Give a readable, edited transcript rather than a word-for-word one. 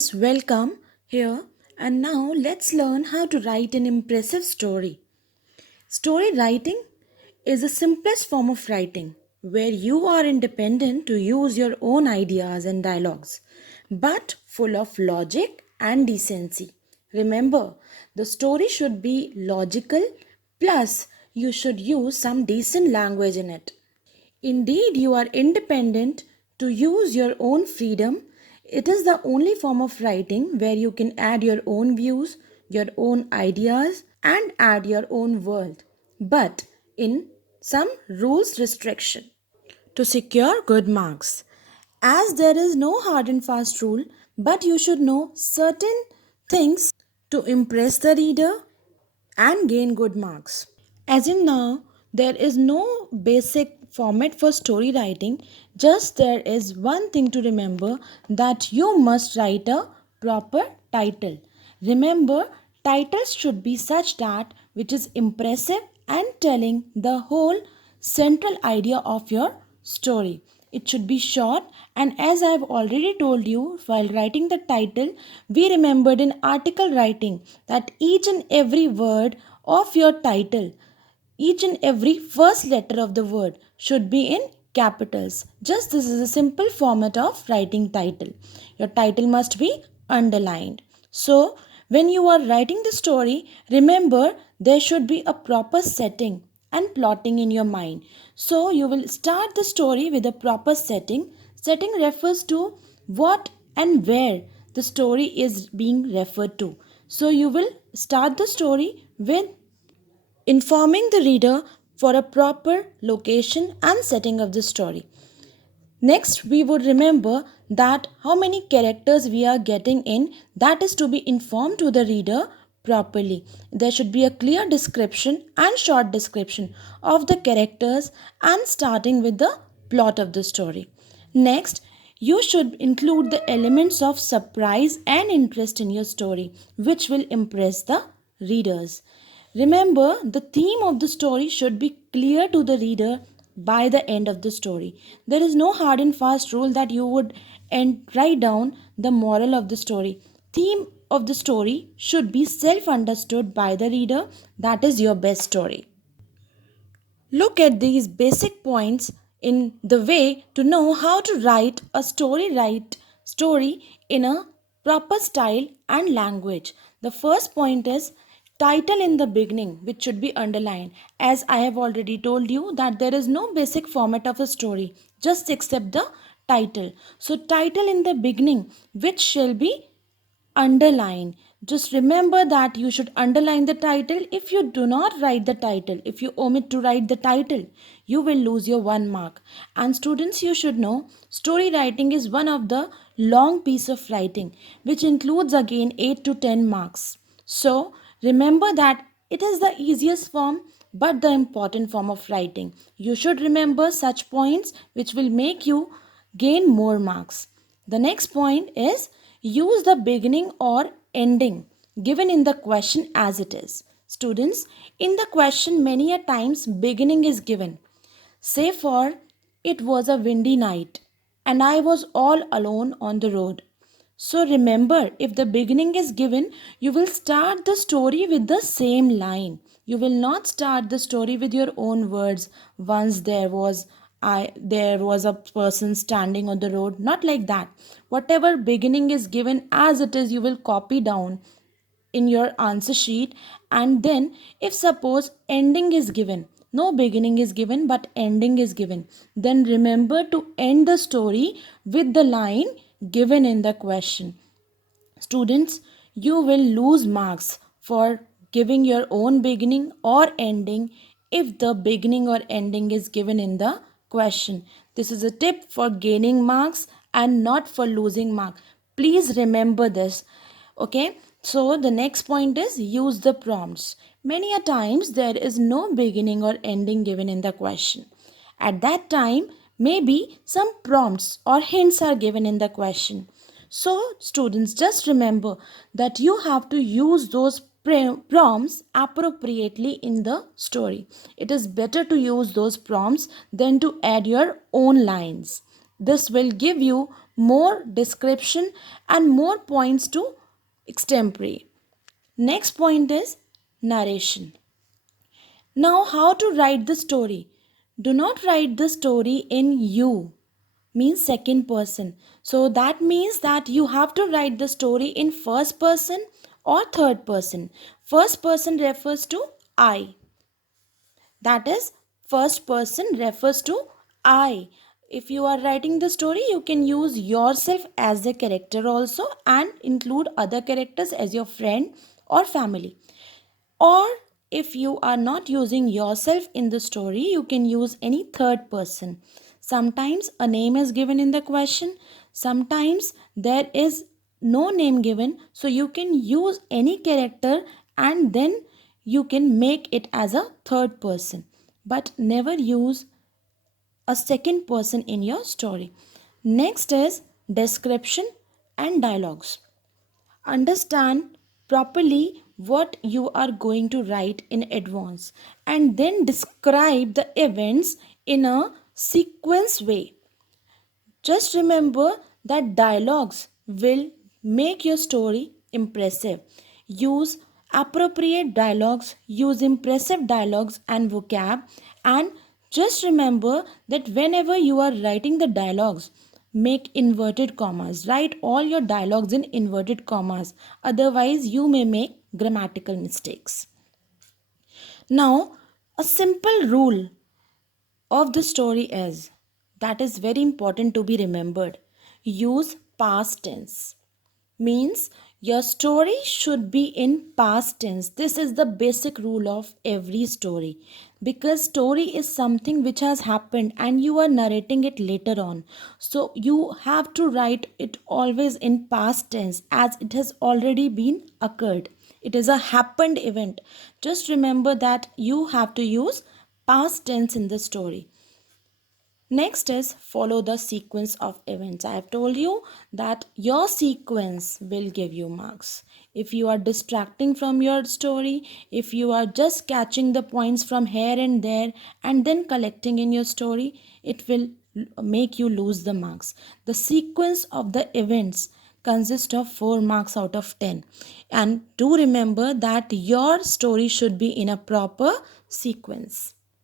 Welcome here, and now let's learn how to write an impressive story. Story writing is the simplest form of writing where you are independent to use your own ideas and dialogues, but full of logic and decency. Remember, the story should be logical, plus, you should use some decent language in it. Indeed, you are independent to use your own freedom. It is the only form of writing where you can add your own views, your own ideas, and add your own world, but in some rules restriction to secure good marks. As there is no hard and fast rule, but you should know certain things to impress the reader and gain good marks. As in now, there is no basic format for story writing, just there is one thing to remember that you must write a proper title. Remember, titles should be such that which is impressive and telling the whole central idea of your story. It should be short, and as I have already told you while writing the title, we remembered in article writing that each and every word of your title, each and every first letter of the word should be in capitals. Just this is a simple format of writing title. Your title must be underlined. So, when you are writing the story, remember there should be a proper setting and plotting in your mind. So, you will start the story with a proper setting. Setting refers to what and where the story is being referred to. So, you will start the story with informing the reader for a proper location and setting of the story. Next, we would remember that how many characters we are getting in, that is to be informed to the reader properly. There should be a clear description and short description of the characters and starting with the plot of the story. Next, you should include the elements of surprise and interest in your story, which will impress the readers. Remember, the theme of the story should be clear to the reader by the end of the story. There is no hard and fast rule that you would write down the moral of the story. Theme of the story should be self understood by the reader. That is your best story. Look at these basic points in the way to know how to write a story in a proper style and language. The first point is title in the beginning, which should be underlined. As I have already told you that there is no basic format of a story, just except the title. So title in the beginning, which shall be underline. Just remember that you should underline the title. If you do not write the title, if you omit to write the title, you will lose your 1 mark. And students, you should know story writing is one of the long piece of writing which includes again 8 to 10 marks. So remember that it is the easiest form but the important form of writing. You should remember such points which will make you gain more marks. The next point is use the beginning or ending given in the question as it is. Students, in the question many a times beginning is given. Say for it was a windy night and I was all alone on the road. So remember, if the beginning is given, you will start the story with the same line. You will not start the story with your own words. Once there was a person standing on the road. Not like that. Whatever beginning is given as it is, you will copy down in your answer sheet, and then if suppose ending is given, no beginning is given but ending is given, then remember to end the story with the line given in the question. Students, you will lose marks for giving your own beginning or ending if the beginning or ending is given in the question. This is a tip for gaining marks and not for losing marks. Please remember this. Okay, so the next point is use the prompts. Many a times there is no beginning or ending given in the question. At that time, maybe some prompts or hints are given in the question. So, students, just remember that you have to use those prompts appropriately in the story. It is better to use those prompts than to add your own lines. This will give you more description and more points to extemporary. Next point is narration. Now, how to write the story? Do not write the story in you, means second person. So that means that you have to write the story in first person or third person. First person refers to I. That is, first person refers to I. If you are writing the story, you can use yourself as a character also and include other characters as your friend or family. Or if you are not using yourself in the story, you can use any third person. Sometimes a name is given in the question, sometimes there is no name given, so you can use any character and then you can make it as a third person, but never use a second person in your story. Next is description and dialogues. Understand properly what you are going to write in advance and then describe the events in a sequence way. Just remember that dialogues will make your story impressive. Use appropriate dialogues, use impressive dialogues and vocab, and just remember that whenever you are writing the dialogues, make inverted commas. Write all your dialogues in inverted commas. Otherwise, you may make grammatical mistakes. Now, a simple rule of the story is that is very important to be remembered. Use past tense, means your story should be in past tense. This is the basic rule of every story, because story is something which has happened and you are narrating it later on, so you have to write it always in past tense as it has already been occurred. It is a happened event. Just remember that you have to use past tense in the story. Next is follow the sequence of events. I have told you that your sequence will give you marks. If you are distracting from your story, if you are just catching the points from here and there and then collecting in your story, it will make you lose the marks. The sequence of the events consists of 4 marks out of 10. And do remember that your story should be in a proper sequence.